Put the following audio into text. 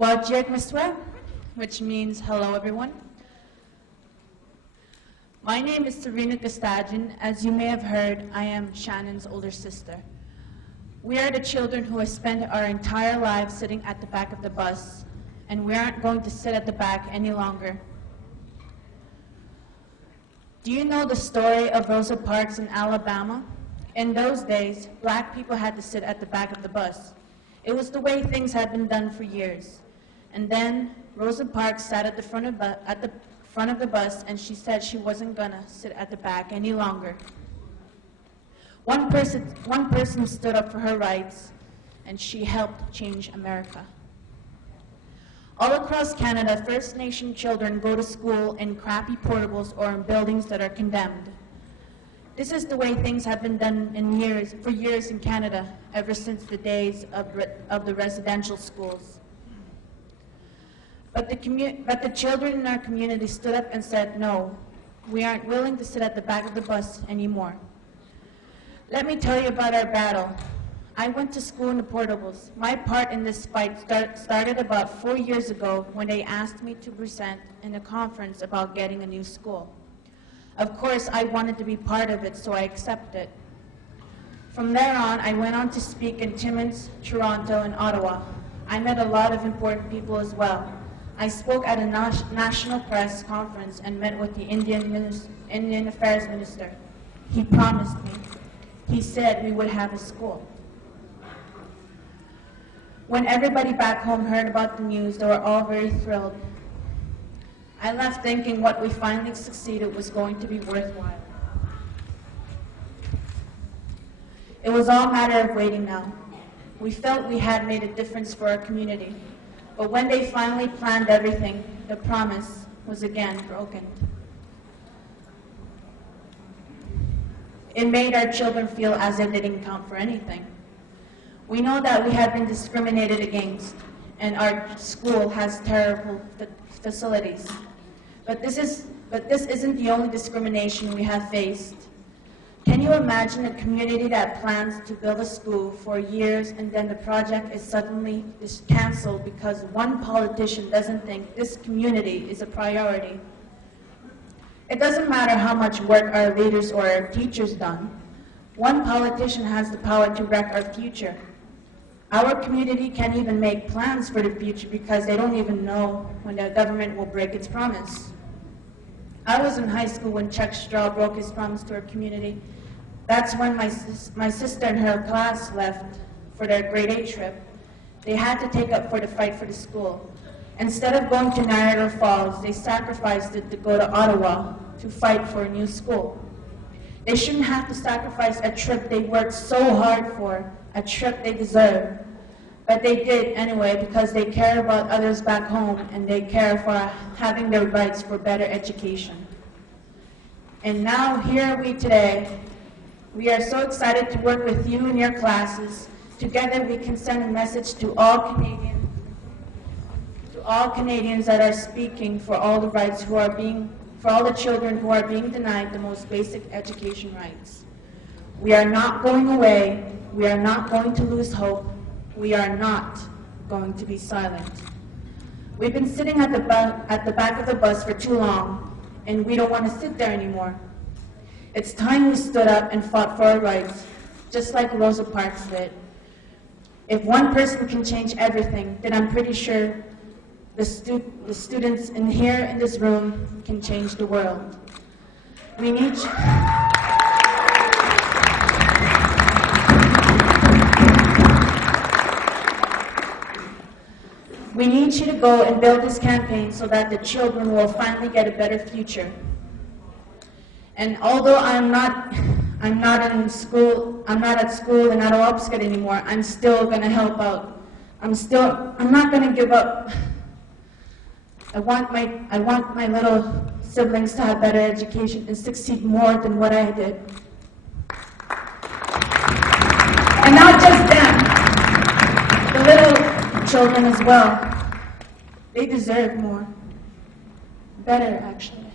Well, which means hello everyone. My name is Serena Koostachin. As you may have heard, I am Shannon's older sister. We are the children who have spent our entire lives sitting at the back of the bus, and we aren't going to sit at the back any longer. Do you know the story of Rosa Parks in Alabama? In those days, black people had to sit at the back of the bus. It was the way things had been done for years. And then Rosa Parks sat at the front of the bus, and she said she wasn't gonna sit at the back any longer. One person stood up for her rights, and she helped change America. All across Canada, First Nation children go to school in crappy portables or in buildings that are condemned. This is the way things have been done for years in Canada, ever since the days of the residential schools. But the children in our community stood up and said, no, we aren't willing to sit at the back of the bus anymore. Let me tell you about our battle. I went to school in the portables. My part in this fight started about 4 years ago when they asked me to present in a conference about getting a new school. Of course, I wanted to be part of it, so I accepted. From there on, I went on to speak in Timmins, Toronto, and Ottawa. I met a lot of important people as well. I spoke at a national press conference and met with the Indian Affairs Minister. He promised me. He said we would have a school. When everybody back home heard about the news, they were all very thrilled. I left thinking what we finally succeeded was going to be worthwhile. It was all a matter of waiting now. We felt we had made a difference for our community. But when they finally planned everything, the promise was again broken. It made our children feel as if they didn't count for anything. We know that we have been discriminated against, and our school has terrible facilities. But this isn't the only discrimination we have faced. Can you imagine a community that plans to build a school for years and then the project is suddenly canceled because one politician doesn't think this community is a priority? It doesn't matter how much work our leaders or our teachers done. One politician has the power to wreck our future. Our community can't even make plans for the future because they don't even know when the government will break its promise. I was in high school when Chuck Straw broke his promise to our community. That's when my sister and her class left for their grade 8 trip. They had to take up for the fight for the school. Instead of going to Niagara Falls, they sacrificed it to go to Ottawa to fight for a new school. They shouldn't have to sacrifice a trip they worked so hard for, a trip they deserve. But they did anyway because they care about others back home and they care for having their rights for better education. And now here are we today. We are so excited to work with you in your classes. Together we can send a message to all Canadians that are speaking for all the rights for all the children who are being denied the most basic education rights. We are not going away. We are not going to lose hope. We are not going to be silent. We've been sitting at the back of the bus for too long, and we don't want to sit there anymore. It's time we stood up and fought for our rights, just like Rosa Parks did. If one person can change everything, then I'm pretty sure the students here in this room can change the world. We need you. We need you to go and build this campaign so that the children will finally get a better future. And although I'm not at school in Attawapiskat anymore, I'm still going to help out. I'm not going to give up. I want my little siblings to have better education and succeed more than what I did. And not just them, the little children as well. They deserve more. Better, actually.